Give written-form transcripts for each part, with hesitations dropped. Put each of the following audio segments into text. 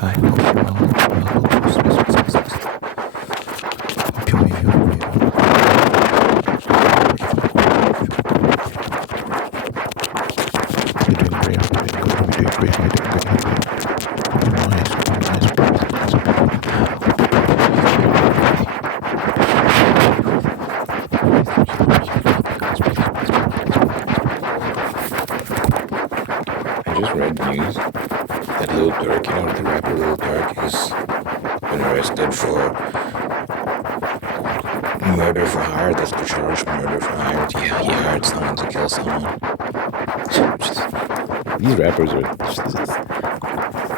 Hi, hope you're well. Hope you're doing great. You're doing good. You're doing great. You're doing good. You're doing good. Nice. I just read news that Lil Durk, the rapper Lil Durk, has been arrested for murder for hire. That's the charge, murder for hire. Yeah, he hired someone to kill someone. These rappers are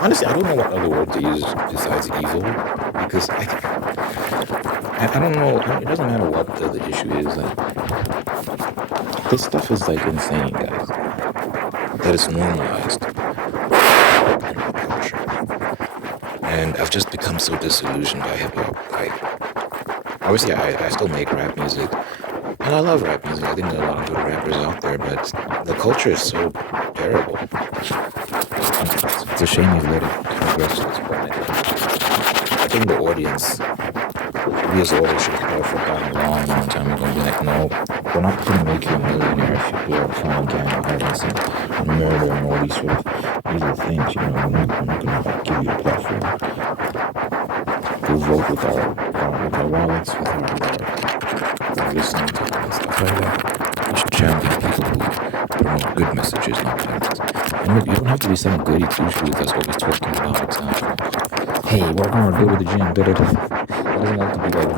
honestly, I don't know what other word to use besides evil, because I don't know. It doesn't matter what the issue is. Like, this stuff is like insane, guys. That it's normalized in our culture, and I've just become so disillusioned by hip hop. Like, obviously, I still make rap music, and I love rap music. I think there are a lot of good rappers out there, but the culture is so terrible. It's a shame you've let it progress to this point. I think the audience, we as always, should have for a long time ago and be like, no, we're not going to make you a millionaire if you glorify gang violence and murder and all these sort of evil things. We're not going to give you a platform. Go vote with our wallets, with our listening to and stuff like that. We should champion people who promote good messages, not violence. And look, you don't have to be some goody two-shoes that's always talking about example. Hey, we're gonna go to the gym. It doesn't have to be like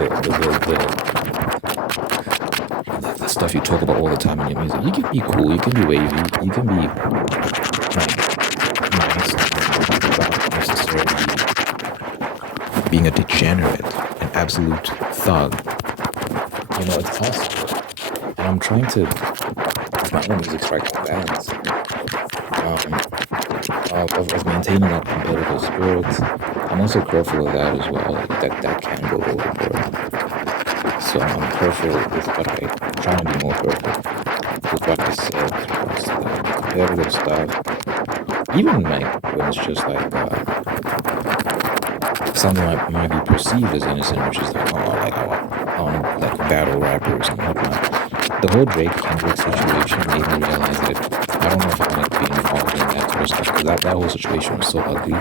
the stuff you talk about all the time in your music. You can be cool, you can be wavy, you can be like nice, without necessarily being a degenerate, an absolute thug. It's possible. And I'm trying to, with my own music, strike that balance of maintaining that competitive spirit. I'm also careful of that as well. That can go overboard. So I'm careful with what I'm trying to be more careful with what I said, the competitive stuff. Even like when it's just like something that might be perceived as innocent, which is like, I want to like battle rappers and whatnot. The whole Drake Kendrick situation made me realize that I don't know if I want to be involved in that sort of stuff, because that whole situation was so ugly.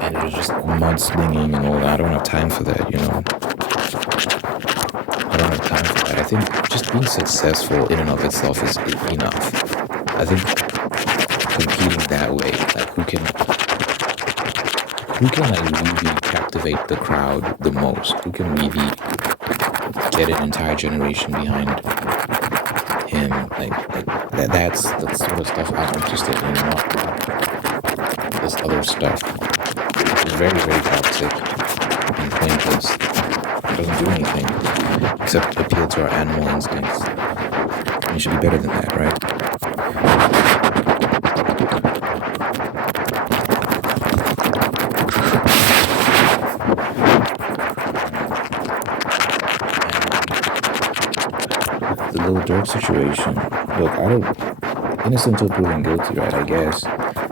And it was just mudslinging and all that. I don't have time for that, I don't have time for that. I think just being successful in and of itself is enough. I think competing that way, like who can like really captivate the crowd the most, who can really get an entire generation behind him, that's the sort of stuff I'm interested in, not this other stuff, which is very, very toxic and pointless. It doesn't do anything except appeal to our animal instincts. And it should be better than that, right? The Lil Durk situation. Look, innocent until proven guilty, right? I guess.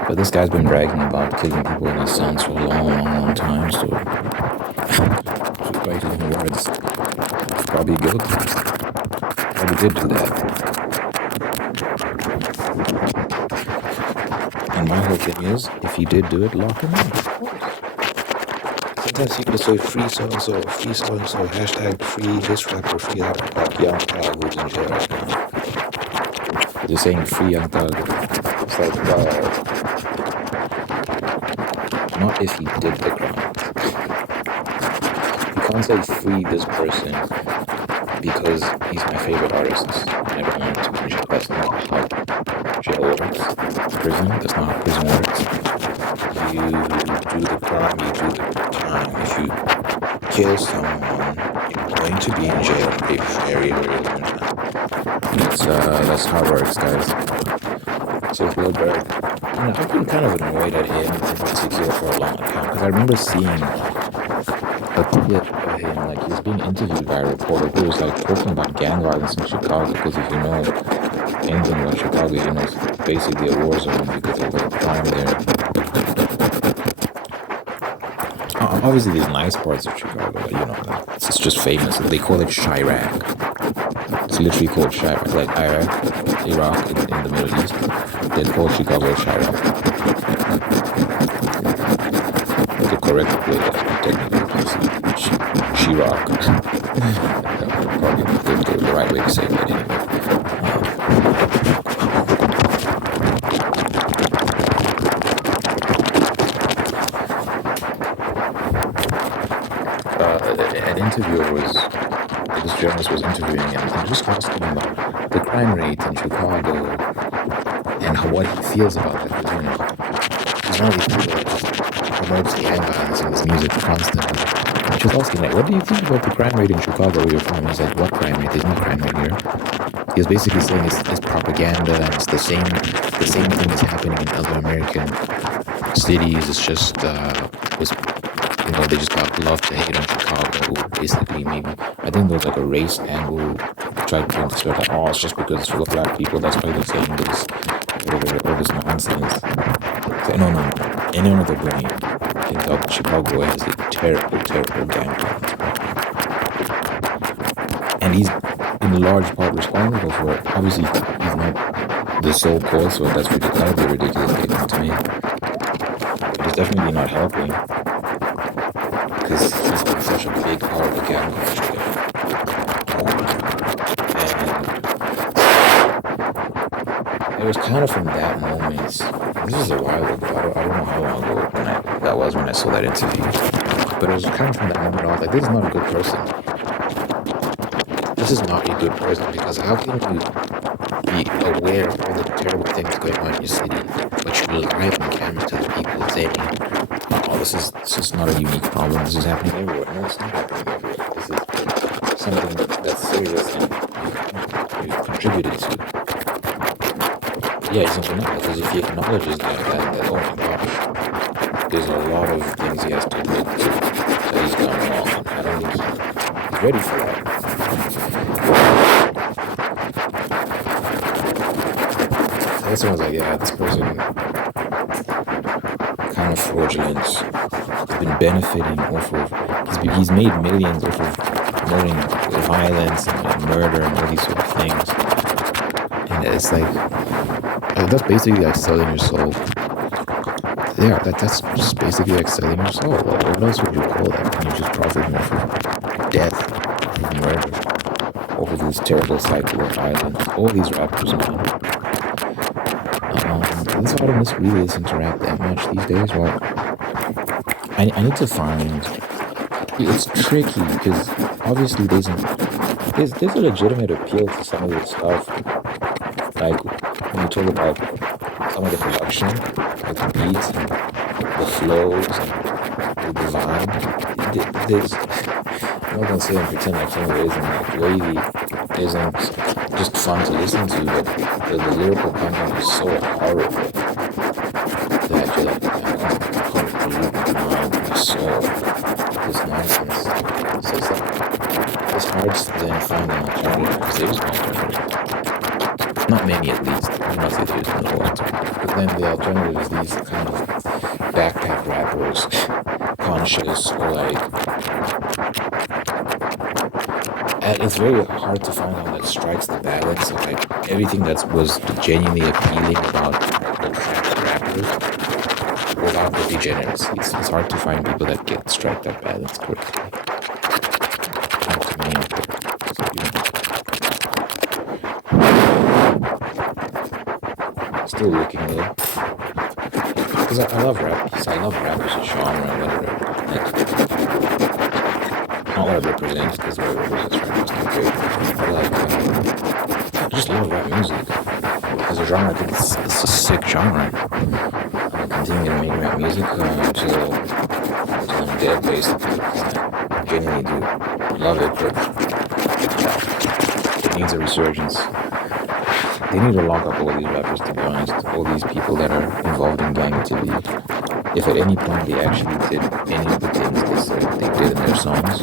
But this guy's been bragging about killing people in his sons for a long time, so by his own words, he's probably guilty. Probably did do that. And my whole thing is, if he did do it, lock him up, of course. Sometimes people say free so-and-so, hashtag free this rapper, free that rapper, like Young Thug who's in jail right now. They're saying free Young Thug. It's like, not if he did the crime. You can't say free this person because he's my favorite artist and I don't want him to be in jail. That's not how jail works. Prison, that's not how prison works. You do the crime, you do the time. If you kill someone, you're going to be in jail for a very, very long time. That's how it works, guys. So Lil Durk, I've been kind of annoyed at him in particular for a long time, because I remember seeing a clip of him, like he was being interviewed by a reporter who was like talking about gang violence in Chicago, because if you know, anything about Chicago, it's basically a war zone because of the crime there. Obviously, there's nice parts of Chicago, but it's just famous. They call it Chirac. It's literally called Chirac, like Iraq in the Middle East. They call Chicago Chirac. The correct way, technically, is Chirac. Probably the right way to say it, but anyway. An interviewer this journalist was interviewing him and just asking him about the crime rate in Chicago and what he feels about it. Because, he's one of these people that just promotes gang violence in his music constantly. And she was asking, like, what do you think about the crime rate in Chicago where you're from? He's like, what crime rate? There's no crime rate here. He was basically saying it's propaganda and it's the same thing is happening in other American cities. It's just they just got love to hate on Chicago. Basically, maybe I think there was like a race angle tried to spread like, it's just because it's full of black people. That's why they're saying this, all this nonsense. So, no. Anyone with a brain can tell that Chicago has a terrible, terrible gang violence problem, and he's in large part responsible for it. Obviously, he's not the sole cause, so that's incredibly ridiculous statement to me. But it's definitely not helping. Because he's been such a big part of the gang culture there. And it was kind of from that moment, this is a while ago, I don't know how long ago that was when I saw that interview, but it was kind of from that moment I was like, this is not a good person. This is not a good person, because how can you be aware of all the terrible things going on in your city, but you lie on camera to the people saying, this is not a unique problem. This is happening everywhere. No, it's not happening everywhere. This is something that's serious and you've contributed to. Yeah, he's not, because if he acknowledges that, oh my gosh, there's a lot of things he has to admit to that he's done wrong. I don't think he's ready for that. This one was like, yeah, this person kind of fraudulent. He's been benefiting off of, he's made millions off of promoting violence and murder and all these sort of things. And it's like, that's basically like selling your soul. Yeah, that's just basically like selling your soul. Like, what else would you call that when you just profit off of death, of murder, off of this terrible cycle of violence? All these rappers, man. That's why I don't really listen to rap that much these days. Well, I need to find. It's tricky because obviously there's a legitimate appeal to some of this stuff. Like when you talk about some of the production, like the beats and the flows and the vibe. There's, I'm not gonna say and pretend like some of it isn't like wavy, isn't just fun to listen to, but the lyrical content is so horrible that you're like, I can't believe my soul, this nonsense. So it's like, it's hard to then find an alternative, because there is no alternative. Not many, at least. I'm not saying there is no alternative. But then the alternative is these kind of backpack rappers, conscious, or like, and it's very hard to find one that strikes the balance of like everything that was genuinely appealing about the trap rappers without the degeneracy. It's hard to find people that strike that balance correctly. Not too many out there. So, still looking though. Because I love rap. I love rap as a genre, whatever. Like, not what it represents, because what it represents right now is not great. But like, I just love rap music. As a genre, I think it's a sick genre. I'll continue to make rap music until I'm dead, basically. I genuinely do love it, but it needs a resurgence. They need to lock up all these rappers, to be honest. All these people that are involved in gang activity. If at any point they actually did any of the things they said they did in their songs,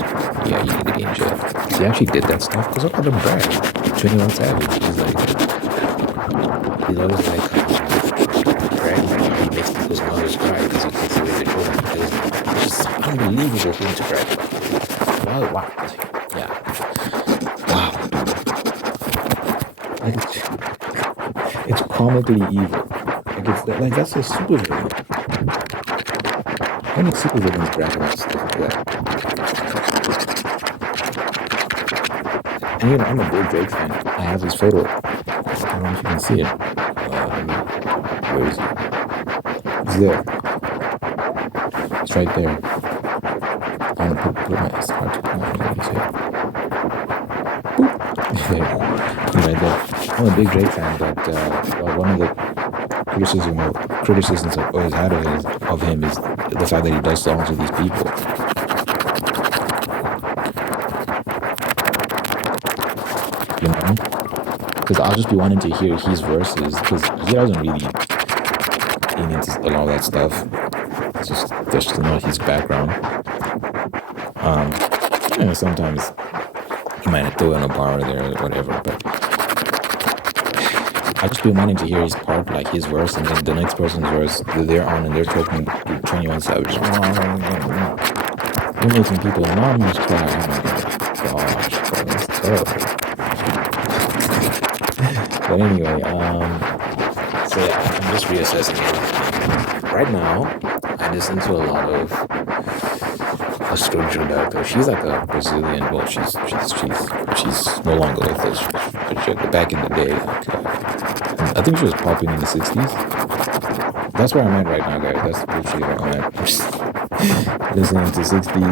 yeah, you need to be in jail. He actually did that stuff, because look at the brag. 21 Savage. He's like, He's always like bragging about how he makes people's mothers cry because he takes away their children. It's just an unbelievable thing to brag about. Wow, wow. Yeah. Wow. Like it's comically evil. Like it's like that's a supervillain. How many supervillains brag about stuff like that? And I'm a big Drake fan. I have his photo. I don't know if you can see it. Where is he? He's there. It's right there. I want to put my it's hard to come on. He's here. Boop. He's right there. I'm a big Drake fan, but one of the criticisms I've always had of him is the fact that he does songs with these people. You know? Because I'll just be wanting to hear his verses because he doesn't really lean into a lot of that stuff. It's just that's just not his background. Sometimes he might throw in a bar there or whatever, but I just be wanting to hear his part, like his verse, and then the next person's verse they're on and they're talking to 21 Savage. You're making people anonymous cry. Oh my gosh, bro, that's terrible. But anyway, so yeah, I'm just reassessing it. Right now, I listen to a lot of Astro Gilberto. She's like a Brazilian. Well, she's no longer with us. But back in the day, like, I think she was popping in the 60s. That's where I'm at right now, guys. That's literally where I'm at. Just listening to 60s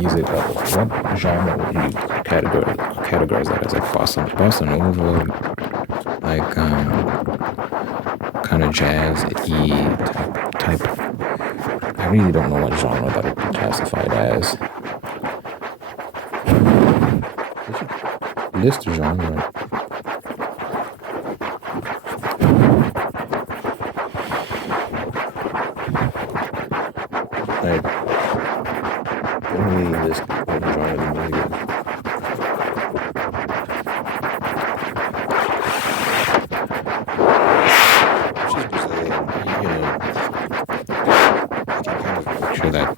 music. What genre would you categorize that as? Like bossa nova, like kind of jazz-y type. I really don't know what genre that would be classified as. List a genre. Like, don't really list what genre the music is. She's Brazilian, I can kind of picture that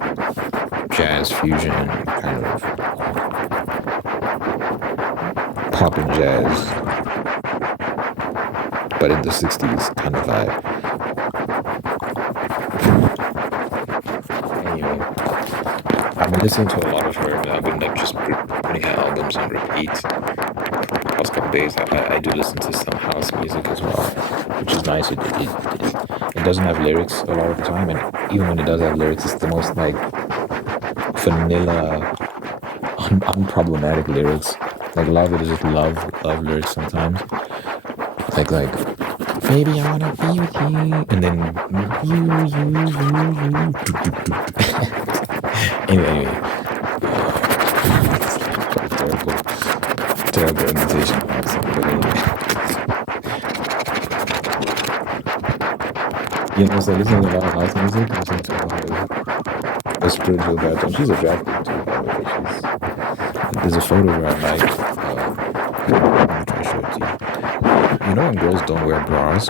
jazz fusion kind of pop and jazz, but in the 60s kind of vibe. Anyway, I've been listening to a lot of her. I've been like just putting her albums on repeat. Past couple days, I do listen to some house music as well, which is nice. It doesn't have lyrics a lot of the time, and even when it does have lyrics, it's the most like vanilla, unproblematic lyrics. Like a lot of it is just love lyrics sometimes. Like baby, I wanna be with you, and then you. Anyway, terrible imitation. But anyway, so listening to a lot of house music, listening to a lot of Astro Gilberto. She's attractive too, by the way. There's a photo where I like. I'm trying to show it to you. You know when girls don't wear bras?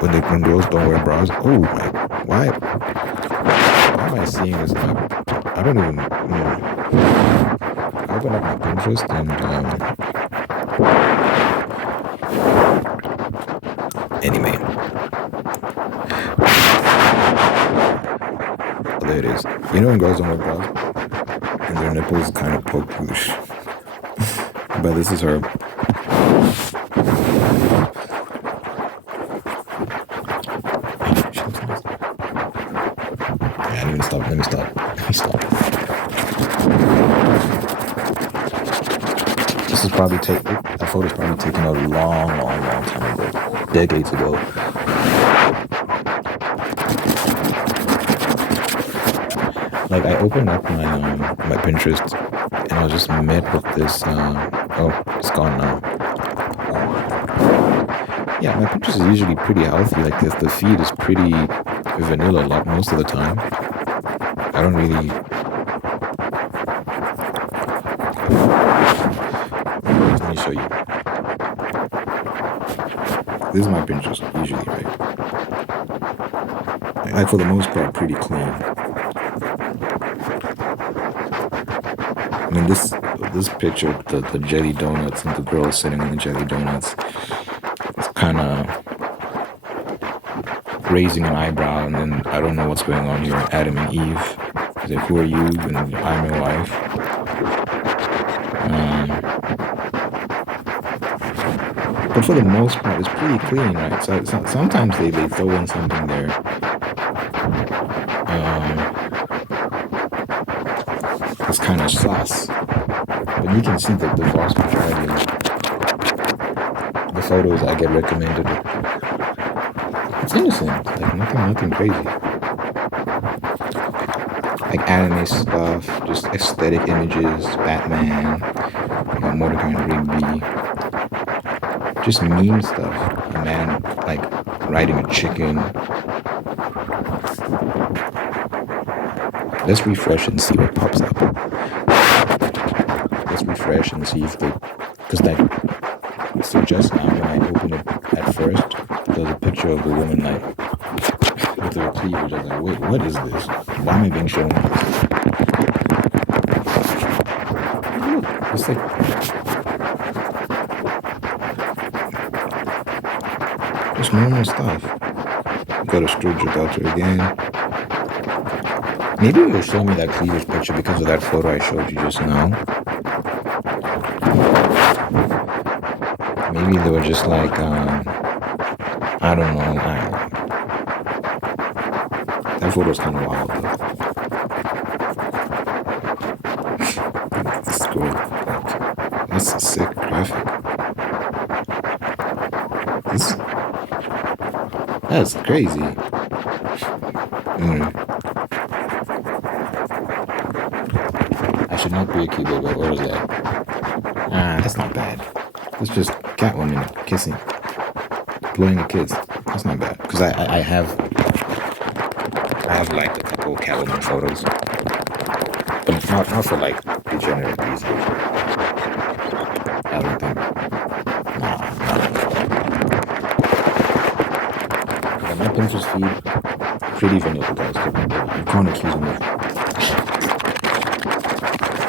When girls don't wear bras? Oh my! Why am I seeing this? I don't even. I open up my Pinterest and anyway. Oh, there it is. You know when girls don't wear bras and their nipples kind of poke through the but this is her. I need to stop. Let me stop. This is probably that photo's probably taken a long time ago, decades ago. Like I opened up my Pinterest and I was just met with this. Oh, it's gone now. Yeah, my Pinterest is usually pretty healthy. Like the feed is pretty vanilla most of the time. I don't really. Let me show you. This is my Pinterest usually, right? Like for the most part, pretty clean. I mean, this picture, the jelly donuts and the girl sitting on the jelly donuts, it's kind of raising an eyebrow, and then I don't know what's going on here. Adam and Eve. He's like, who are you? And I'm your wife. But for the most part, it's pretty clean, right? So sometimes they throw in something there. It's kind of sauce. But you can see that the vast majority of the photos I get recommended, it's innocent. Like nothing crazy. Like anime stuff, just aesthetic images, Batman, Mordecai and Rigby. Just meme stuff. A man like riding a chicken. Let's refresh and see what pops up. Let's refresh and see if because like, so just now when I opened it at first, there's a picture of the woman like with her cleavage. I was like, wait, what is this? Why am I being shown this? It's like just normal stuff. Got a stroke your daughter again. Maybe it will show me that cleavage picture because of that photo I showed you just now. Maybe they were just like, I don't know. That photo's kind of wild though. This is cool. That's a sick graphic. That's crazy. I should not be a keyboard, but what was that? That's not bad. It's just Catwoman kissing, blowing the kids. That's not bad because I have liked a couple Catwoman photos, but not for like degenerate reasons. I don't think. My Pinterest feed, pretty vanilla, guys. You can't accuse me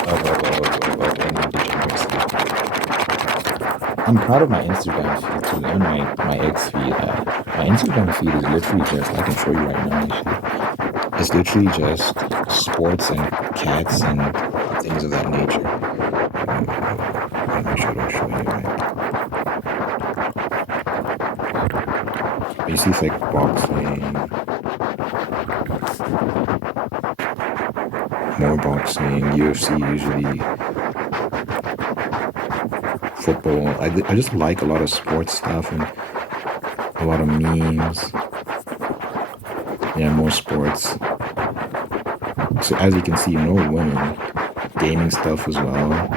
of any degeneracy. I'm proud of my Instagram feed too, and my ex feed. My Instagram feed is literally just, I can show you right now actually. It's literally just sports and cats and things of that nature. Make sure I show you right. You see it's like boxing, more boxing, UFC usually, football. I just like a lot of sports stuff and a lot of memes. Yeah, more sports. So as you can see, more women, gaming stuff as well.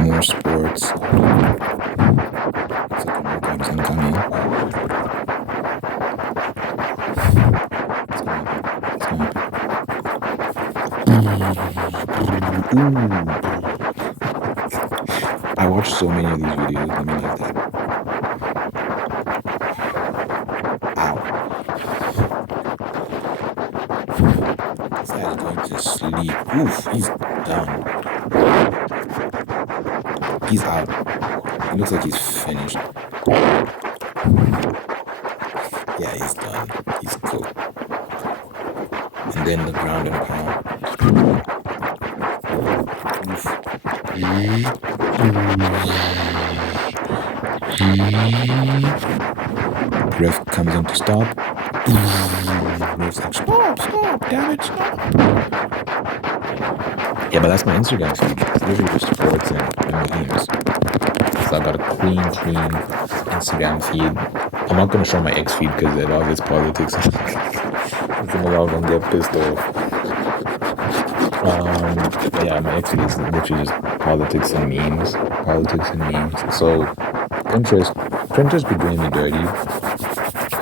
More sports. It's like more times incoming. I watched so many of these videos. Let me like that. Ow. This guy's going to sleep. Oof, he's done. He's out. It looks like he's finished. Yeah, he's done. He's cooked. And then the ground and pound. Ref comes in to stop. Ref's like, stop, damn it, stop. Yeah, but that's my Instagram feed. It's literally just sports and memes. So I got a clean Instagram feed. I'm not going to show my ex feed because it all gets politics. I think a lot of them get pissed off. Yeah, my ex feed is literally just politics and memes. So Pinterest be doing me dirty.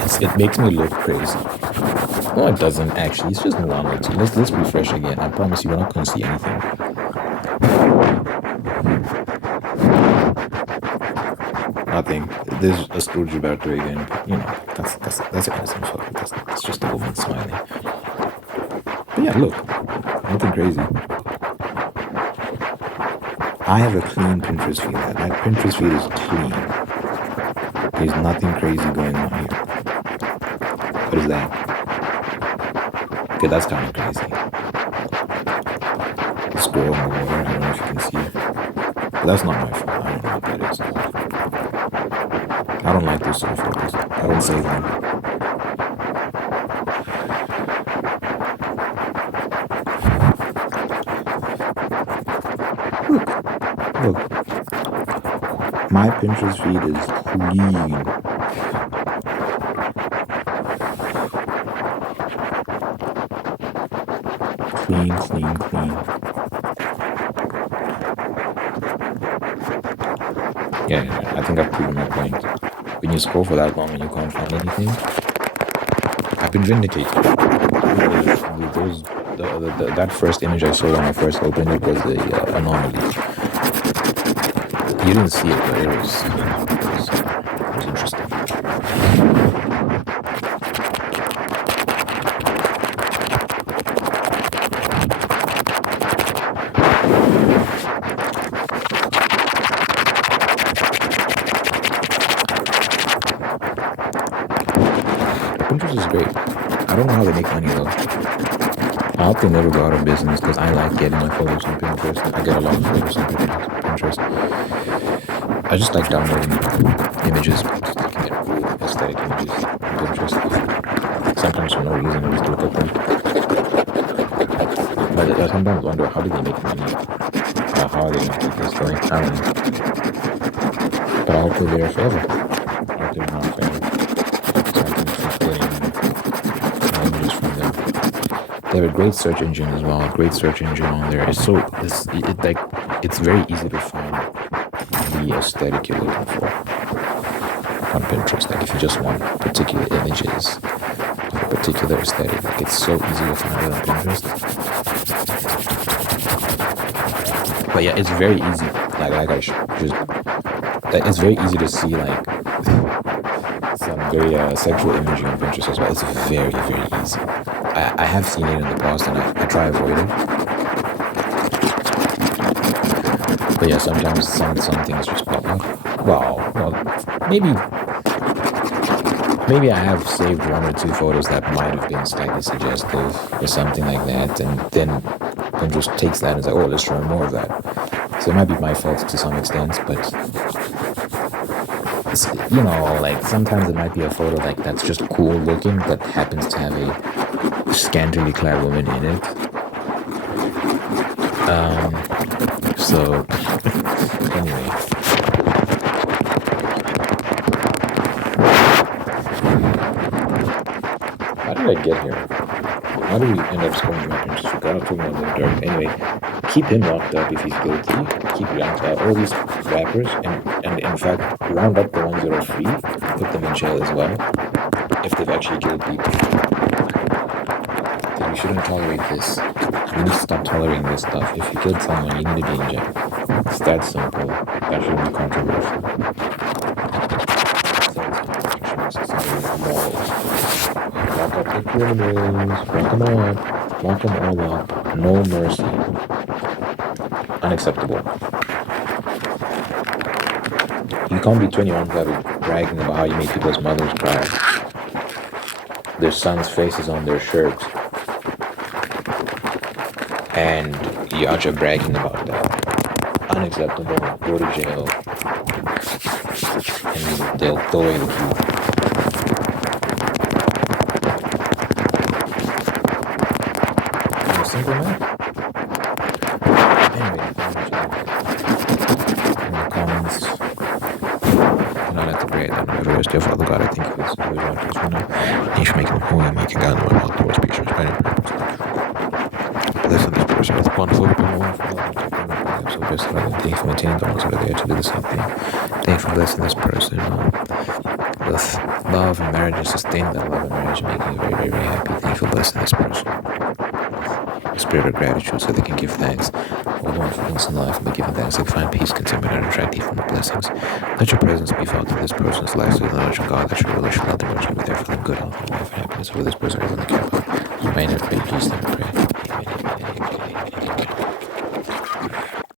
It makes me look crazy. No, it doesn't actually. It's just normal. Let's refresh again. I promise you, we're not going to see anything. Nothing. There's a Scrooge about to again. But, that's an innocent photo. That's just a woman smiling. But yeah, look, nothing crazy. I have a clean Pinterest feed. My Pinterest feed is clean. There's nothing crazy going on here. What is that? Okay, that's kind of crazy. Squirrel over there. I don't know if you can see it. But that's not my fault. I don't know what that is. I don't like those sort of photos. I don't save them. Look. My Pinterest feed is clean. Clean. Yeah, I think I've proven my point. When you scroll for that long and you can't find anything, I've been vindicated. That first image I saw when I first opened it was the anomaly. You didn't see it, but it was interesting. Pinterest is great. I don't know how they make money though. I hope they never go out of business because I like getting my photos on Pinterest. I get a lot of photos on Pinterest. I just like downloading images, just looking at cool aesthetic images on Pinterest. Sometimes for no reason, I just look at them. But I sometimes wonder, how do they make money? How are they going to keep this going? I don't know. But I hope they're there forever. I hope they're around forever. They have a great search engine as well. A great search engine on there. It's very easy to find the aesthetic you're looking for on Pinterest. Like if you just want particular images, a particular aesthetic, like it's so easy to find it on Pinterest. But yeah, it's very easy. It's very easy to see like some very sexual imagery on Pinterest as well. It's very, very easy. I have seen it in the past and I try to avoid it. But yeah, sometimes some things just pop up. Well, maybe I have saved one or two photos that might have been slightly suggestive or something like that, and then Pinterest takes that and is like, oh, let's try more of that. So it might be my fault to some extent, but like sometimes it might be a photo like that's just cool looking but happens to have a scantily clad woman in it. So anyway, how did I get here? How do we end up scoring my Pinterest? Forgot talking about the dark. Anyway, keep him locked up if he's guilty. Keep all these rappers and in fact round up the ones that are free, put them in jail as well if they've actually killed people. We shouldn't tolerate this. We need to stop tolerating this stuff. If you killed someone, you need to be in jail. It's that simple. That shouldn't be controversial. Lock up the criminals. Lock them up. Lock them all up. No mercy. Unacceptable. You can't be 21 without bragging about how you make people's mothers cry. Their son's faces on their shirt. And you're out here bragging about that. Unacceptable. Go to jail. And they'll throw away the key. Are you a single man? Anyway, in the comments, and I like to pray that whatever is dear Father God, I think of this. You should make him holy, make a God know about those pictures. Listen to this person with wonderful people. I'm so blessed that I thank you for maintaining the ones that are there to do the same thing. Thank you for blessing this person. with love and marriage and sustain that love and marriage, making you very, very, very happy. Thank you for blessing this person with a spirit of gratitude so they can give thanks. Hold on for things in life and be giving thanks. Like find peace, contentment, and attract even more blessings. Let your presence be felt in this person's life so the knowledge of God that you really should love them much and be there for them good health and life and happiness over this person everyone they care about. May never be peace, never pray. Amen, amen, amen, amen, amen.